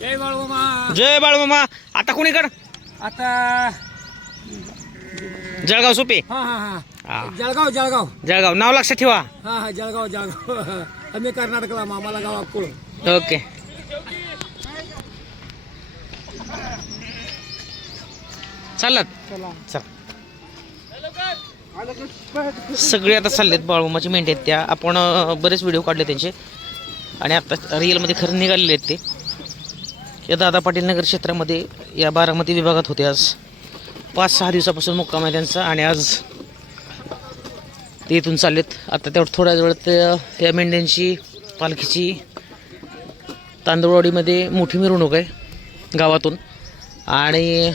जय बाळूमामा. जय बाळूमामा. आता कोणीकडं? आता जळगाव सोपे. हा हा हा. हा जळगाव जळगाव. जळगाव नाव लक्षात ठेवा. हा हा जळगाव जळगाव. आम्ही कर्नाटकला, मामाला गाव अक्कोळ. ओके. चालत चल. सगळे आता चाललेत बाळूमामाचे मेंढे आहेत त्या. आपण बरेच व्हिडिओ काढले त्यांचे आणि आता रिअलमध्ये खरं निघालेले आहेत ते. या दादा पाटील नगर क्षेत्रामध्ये या बारामती विभागात होते. आज 5-6 दिवसापासून मुक्काम आहे त्यांचा आणि आज ते इथून चाललेत. आता तेवढं थोड्या वेळात या मेंढ्यांची पालखीची तांदूळवाडीमध्ये मोठी मिरवणूक आहे गावातून आणि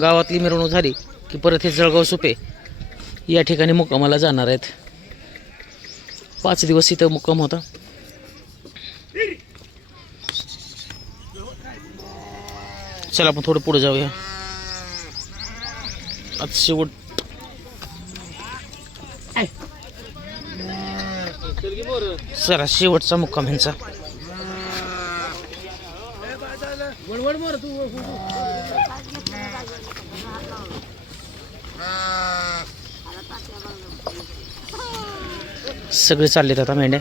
गावातली मिरवणूक झाली की परत हे जळगाव सुपे या ठिकाणी मुक्कामाला जाणार आहेत. 5 दिवस इथं मुक्काम होता. चला आपण थोडं पुढे जाऊया. आज शेवट चला शेवटचा मुक्काम ह्यांचा. सगळे चाललेत आता मेंढ्या.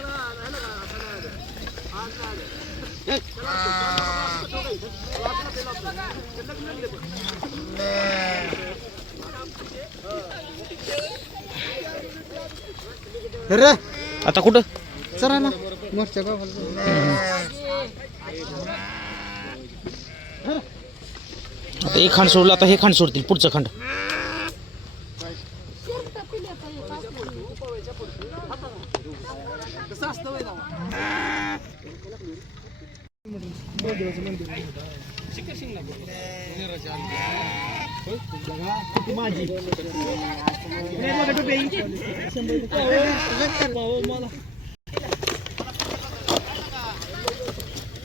आता कुठं चला ना मोर्चा गावाला. आता एक खांड सोडलं. आता हे खांड सोडतील पुढचं खांड.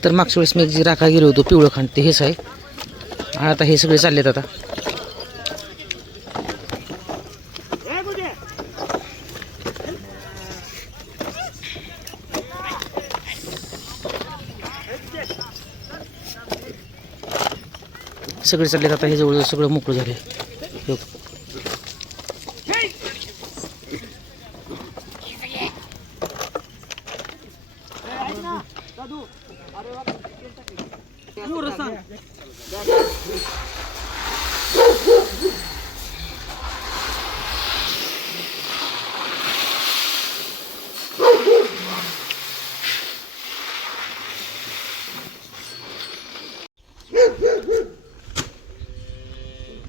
तर मागच्या वेळेस मी एक जी राखा गेलो होतो पिवळं खांड ते हेच आहे. आणि आता हे सगळे चाललेत आता. सगळे चाललेत आता. हे जवळ सगळं मोकळं झाले.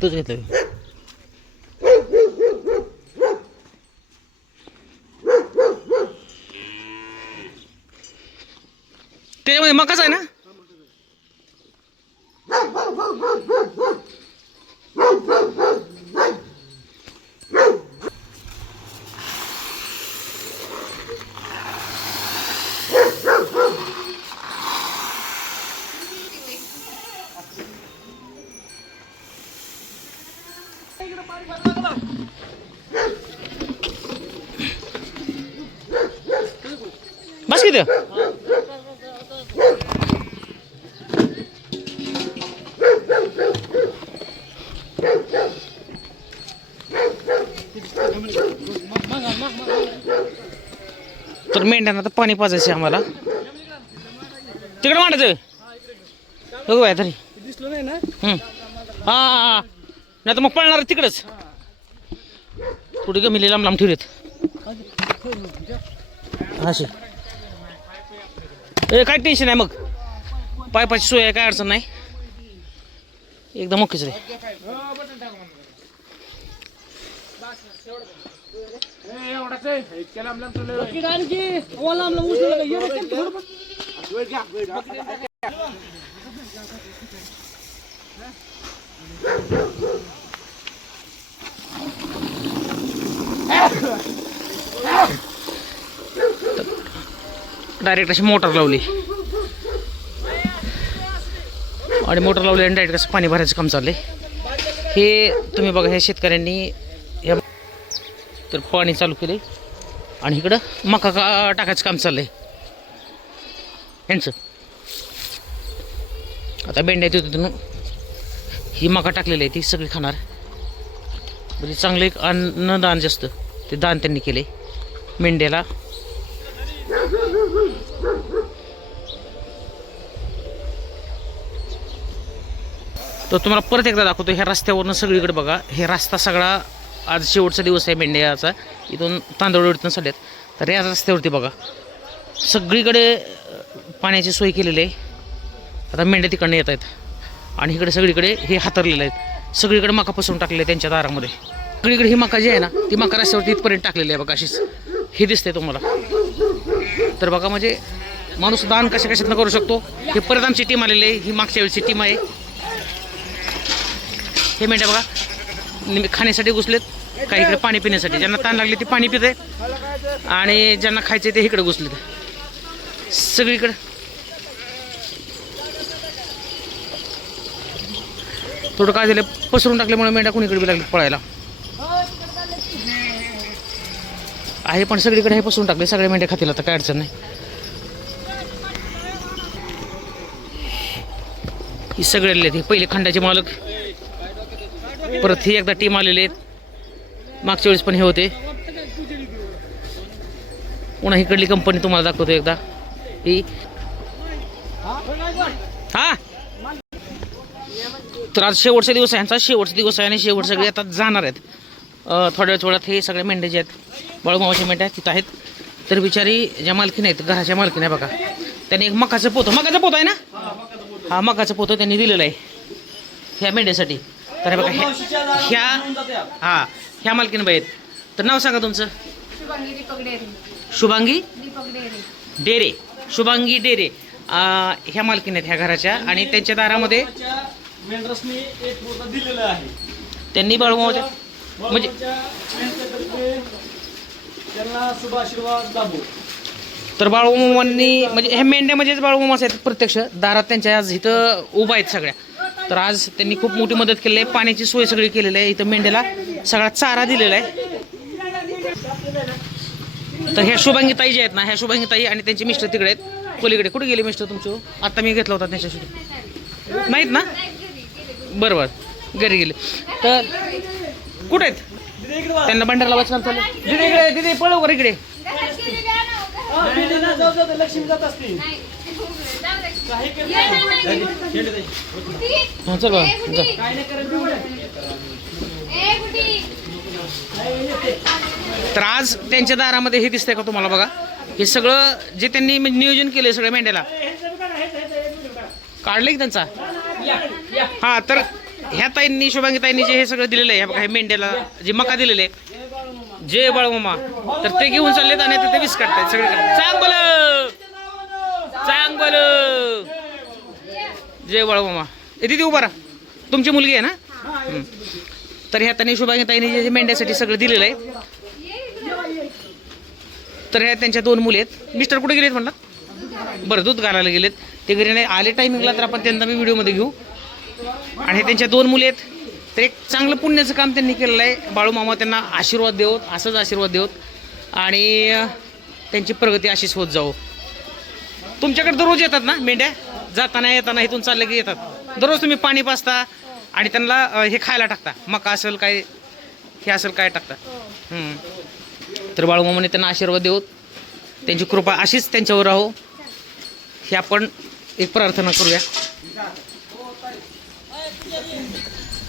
तोच घेतलं. त्याच्यामध्ये मकाच आहे ना. बस किती तर मेंढ्यांना तर पाणी पाजायचं आम्हाला. तिकडे मांडायचं बघू बाय तरी दिसलं नाही ना. हा नाही तर मग पळणार तिकडच. थोडी गमिले लांब लांब ठेवलेत असे. काय टेन्शन आहे मग. पायपाची सोय आहे काय अडचण नाही. एकदम ओकेच रे. डायरेक्ट अशी मोटर लावली आणि मोटर लावली आणि डायरेक्ट असं पाणी भरायचं काम चाललंय. हे तुम्ही बघा ह्या शेतकऱ्यांनी ह्या तर पाणी चालू केले आणि इकडं मका टाकायचं काम चाललंय यांचं. आता मेंढ्या तिथून ही मका टाकलेली आहे ती सगळी खाणार. म्हणजे चांगलं एक अन्नदान जे असतं ते दान त्यांनी केले मेंढ्याला. तर तुम्हाला परत एकदा दाखवतो. ह्या रस्त्यावरनं सगळीकडे बघा, हे रस्ता सगळा आज शेवटचा दिवस आहे मेंढ्याचा. इथून तांदूळ सड्यात. तर या रस्त्यावरती बघा सगळीकडे पाण्याची सोय केलेली आहे. आता मेंढ्या तिकडनं येत आहेत आणि इकडे सगळीकडे हे हातरलेले आहेत. सगळीकडे मका पसरून टाकलेले आहे त्यांच्या दारामध्ये. सगळीकडे ही मका जी आहे ना ती मका रस्त्यावरती इथपर्यंत टाकलेली आहे बघा. अशीच हे दिसते तुम्हाला. तर बघा म्हणजे माणूस दान कशा कशातनं करू शकतो. हे परत आमची टीम आलेली आहे. ही मागच्या वेळची टीम आहे. हे मेंढ्या बघा खाण्यासाठी घुसलेत, काही इकडे पाणी पिण्यासाठी. ज्यांना ताण लागले ते पाणी पिते आणि ज्यांना खायचे ते इकडे घुसलेत सगळीकडे. थोडं काय झालं पसरून टाकल्यामुळे मेंढ्या कुणीकडे बी लागली पळायला आहे. पण सगळीकडे हे पसरून टाकले, सगळ्या मेंढ्या खातील आता काय अडचण नाही. ही सगळे आलेले आहेत. हे पहिले खंडाचे मालक, परत ही एकदा टीम आलेले आहेत. मागच्या वेळेस पण हे होते. पुन्हा इकडली कंपनी तुम्हाला दाखवतो एकदा. ही हा तर आज शेवटचा दिवस आहे ह्यांचा. शेवटचा दिवस आहे आणि शेवट सगळे आता जाणार आहेत थोड्या वेळात. हे सगळे मेंढ्या जे आहेत बाळूमामाच्या मेंढ्या तिथं आहेत. तर बिचारी ज्या मालकीन आहेत घराच्या मालकीन आहे बघा, त्यांनी एक मकाचं पोतं आहे ना, हा मकाचं पोतं त्यांनी दिलेलं आहे ह्या मेंढ्यासाठी. तर बघा ह्या मालकीन बाई आहेत. तर नाव सांगा तुमचं. शुभांगी डेरे. शुभांगी डेरे ह्या मालकीन आहेत ह्या घराच्या. आणि त्यांच्या दारामध्ये त्यांनी बाळूमामाच्या म्हणजे तर बाळूमामांनी म्हणजे ह्या मेंढ्या म्हणजेच बाळूमामाच आहेत प्रत्यक्ष. दारात त्यांच्या आज इथं उभा आहेत सगळ्या. तर आज त्यांनी खूप मोठी मदत केली आहे. पाण्याची सोय सगळी केलेली आहे. इथं मेंढ्याला सगळा चारा दिलेला आहे. तर ह्या शुभांगी ताई जे आहेत ना, ह्या शुभांगी ताई आणि त्यांचे मिस्टर तिकडे आहेत पलीकडे. कुठे गेले मिस्टर तुमचे? आता मी घेतला होता त्यांच्याशी, माहीत ना? बरोबर घरी गेले. तर कुठे आहेत? त्यांना बंडार लावायचं काम चालू. दिदी इकडे, दिदी पळव वर इकडे. चल बा. तर आज त्यांच्या दारामध्ये हे दिसतंय का तुम्हाला बघा. हे सगळं जे त्यांनी नियोजन केलंय सगळ्या मेंढ्याला काढलं की त्यांचा. हा तर ह्या ताईंनी शुभांगी ताईंनी जे हे सगळं दिलेलं आहे बघा, हे मेंढ्याला जे मका दिलेले आहे जय बाळूमामा, तर ते घेऊन चाललेत आणि ते विस काढतायत सगळीकडे. चांग बोल जय बाळूमामा. दिदी उभा राहा, तुमची मुलगी आहे ना. तर ह्या ताईंनी शुभांगी ताईंनी जे मेंढ्यासाठी सगळं दिलेलं आहे. तर ह्या त्यांच्या 2 मुली आहेत. मिस्टर कुठे गेलेत म्हणला? बरं दूध घालायला गेलेत ते, घरी नाही आले टायमिंगला तर आपण त्यांना मी व्हिडिओमध्ये घेऊ. आणि हे त्यांच्या 2 मुली आहेत. तर एक चांगलं पुण्याचं काम त्यांनी केलेलं आहे. बाळूमामा त्यांना आशीर्वाद देवत, असंच आशीर्वाद देवत आणि त्यांची प्रगती अशीच होत जाऊ. तुमच्याकडे दररोज येतात ना मेंढ्या? जाताना येताना इथून चालले की येतात दररोज. तुम्ही पाणी पाजता आणि त्यांना हे खायला टाकता, मका असेल काय हे असेल काय टाकता. तर बाळूमामाने त्यांना आशीर्वाद देवत, त्यांची कृपा अशीच त्यांच्यावर राहो ही आपण एक प्रार्थना करूया.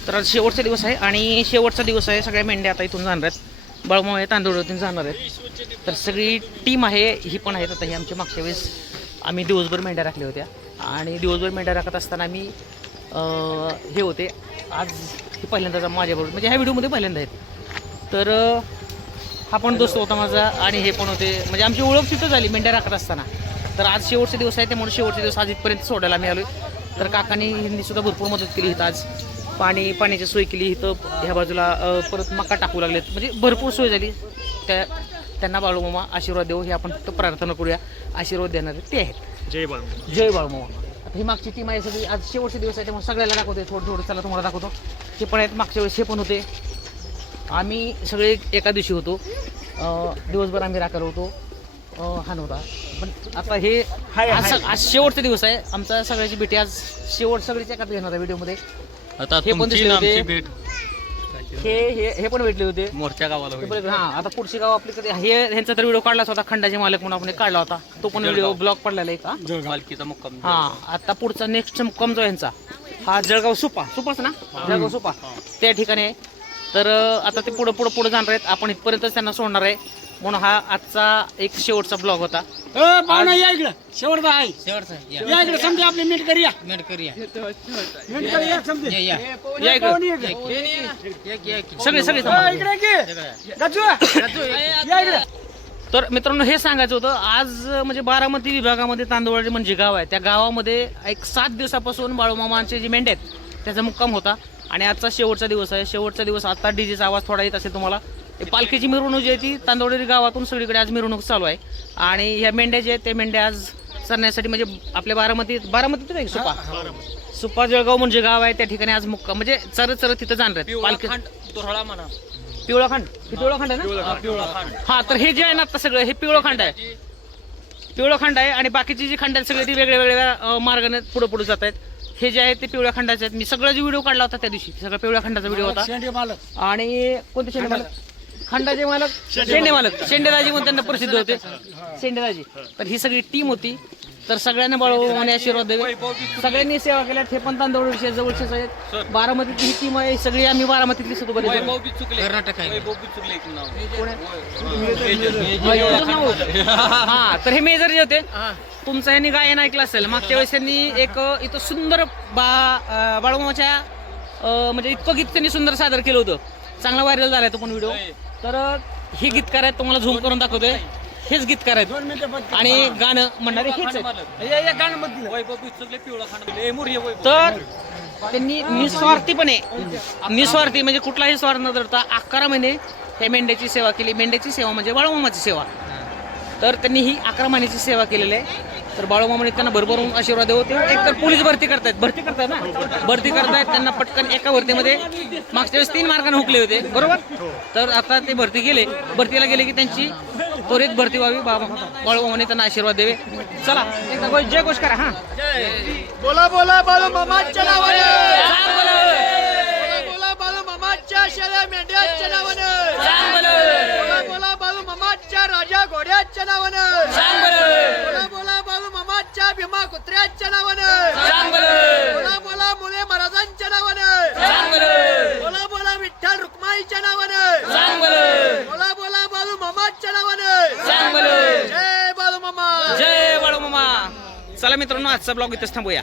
तर आज शेवटचा दिवस आहे आणि शेवटचा दिवस आहे. सगळ्या मेंढ्या आता इथून जाणार आहेत. बाळूमामा हे तांदूळवरून जाणार आहेत. तर सगळी टीम आहे ही पण आहेत. आता ही आमच्या मागच्या वेळेस आम्ही दिवसभर मेंढ्या राखल्या होत्या आणि दिवसभर मेंढ्या राखत असताना आम्ही हे होते. आज हे पहिल्यांदाच माझ्याबरोबर म्हणजे ह्या व्हिडिओमध्ये पहिल्यांदा आहेत. तर हा पण दोस्त होता माझा आणि हे पण होते. म्हणजे आमची ओळख तिथं झाली मेंढ्या राखत असताना. तर आज शेवटचे दिवस आहे त्यामुळे शेवटचे दिवस आज इथपर्यंत सोडायला आम्ही आलो. तर काकांनी ह्यांनी सुद्धा भरपूर मदत केली इथं. आज पाण्याची सोय केली इथं. ह्या बाजूला परत मका टाकू लागलेत. म्हणजे भरपूर सोय झाली. त्यांना बाळूमामा आशीर्वाद देऊ ही आपण फक्त प्रार्थना करूया. आशीर्वाद देणारे ते आहेत. जय बाळूमामा. जय बाळूमामा. आता ही मागची टीम आहे सगळी. आज शेवटचे दिवस आहे त्यामुळे सगळ्याला दाखवते. थोडं चला तुम्हाला दाखवतो. ते पण आहेत. मागच्या वेळेस हे पण होते. आम्ही सगळे एका दिवशी होतो. दिवसभर आम्ही राखायला होतो. हा नव्हता. पण आता हे आज शेवटचा दिवस आहे आमचा सगळ्याची भेटी आज सगळीच एकाच घेणार आहे व्हिडिओ मध्ये. आता हे पण तुमची दिसले आमची होते. भेट हे पण भेटले होते. मोर्चा गावाला होईल. हा आता पुढची गाव आपली कधी हे ह्यांचा तर व्हिडिओ काढलाच होता खंडाचे मालक म्हणून आपण एक काढला होता तो पण व्हिडिओ ब्लॉग पडलेला आहे का. पालखीचा मुक्काम. हा आता पुढचा नेक्स्ट मुक्काम जो यांचा हा जळगाव सुपाच ना जळगाव सुपा त्या ठिकाणी आहे. तर आता ते पुढे जाणार आहेत आपण इथपर्यंत त्यांना सोडणार आहे म्हणून हा आजचा एक शेवटचा ब्लॉग होता. या इकडं शेवटचा आहे या इकडे समजे आपले मीट करूया या इकडे सगळे तर मित्रांनो हे सांगायचं होतं आज म्हणजे बारामती विभागामध्ये तांदूळवाडी म्हणजे गाव आहे त्या गावामध्ये एक 7 दिवसापासून बाळूमामांचे जे मेंढे आहेत त्याचा मुक्काम होता आणि आजचा शेवटचा दिवस आहे. शेवटचा दिवस आता डीजेचा आवाज थोडा येत असेल तुम्हाला. पालखीची मिरवणूक जी आहे ती तांदूळवाडी गावातून सगळीकडे आज मिरवणूक चालू आहे आणि ह्या मेंढ्या जे आहेत ते मेंढ्या आज चरण्यासाठी म्हणजे आपल्या बारामतीत आहे सुपा जळगाव म्हणजे गाव आहे त्या ठिकाणी आज मुक्काम म्हणजे चरत तिथं जाणार आहेत पालखी. पिवळा खंड आहे ना. हा तर हे जे आहे ना आता सगळं हे पिवळं खंड आहे आणि बाकीची जी खंड आहेत सगळे ती वेगळ्या मार्गाने पुढे जात आहेत. हे जे आहे ते पिवळ्या खंडाचे आहेत. मी सगळा जो व्हिडिओ काढला होता त्या दिवशी सगळा पिवळ्या खंडाचा व्हिडिओ होता. आणि कोणते शेंडे मालक खंडाचे मालक शेंडेदाजी म्हणून त्यांना प्रसिद्ध होते शेंडेदाजी. तर ही सगळी टीम होती. तर सगळ्यांना बाळूमामाने आशीर्वाद द्यावे. सगळ्यांनी सेवा केल्या. हे पण तांदूळचे जवळचेच आहेत. बारामतीतली ही टीम आहे सगळी आम्ही बारामतीतली सुद्धा बरेच कर्नाटक आहे. हा तर हे मेजर जे होते तुमचं ह्यांनी गायन ऐकलं असेल मागच्या वेळेस त्यांनी एक इथं सुंदर बाळूमामाच्या म्हणजे इतकं गीत त्यांनी सुंदर सादर केलं होतं. चांगला व्हायरल झालाय तो पण व्हिडिओ. तर हे गीतकार आहेत तुम्हाला झूम करून दाखवतोय. हेच गीतकार आहेत आणि गाणं म्हणणारे हेच आहेत. तर त्यांनी निस्वार्थी म्हणजे कुठलाही स्वार्थ न धरता 11 महिने हे मेंढ्याची सेवा केली. मेंढ्याची सेवा म्हणजे बाळूमामाची सेवा. तर त्यांनी ही 11 महिन्याची सेवा केलेली आहे. तर बाळूमामाने त्यांना भरभरून आशीर्वाद देऊ. ते एक तर पोलीस भरती करतायत त्यांना पटकन एका भरतीमध्ये मागच्या वेळेस 3 मार्काने हुकले होते बरोबर. तर आता ते भरतीला गेले की त्यांची त्वरित भरती व्हावी. बाळूमामाने त्यांना आशीर्वाद द्यावे. चला एकदा जय घोष करा. हा बोला बोला बाळूमामाच्या नावाने बोला बाळूमामाच्या शेळ्या मेंढ्याच्या नावाने बोला बाळूमामाच्या राजा घोड्याच्या नावाने बोला बाळूमामाच्या भीमा कुत्र्याच्या नावाने बोला मुले महाराजांच्या नावाने बोला विठ्ठल रुक्माईच्या नावाने बोला बाळूमामाच्या नावाने जय बाळूमामा. चला मित्रांनो आजचा ब्लॉग इथेच थांबूया.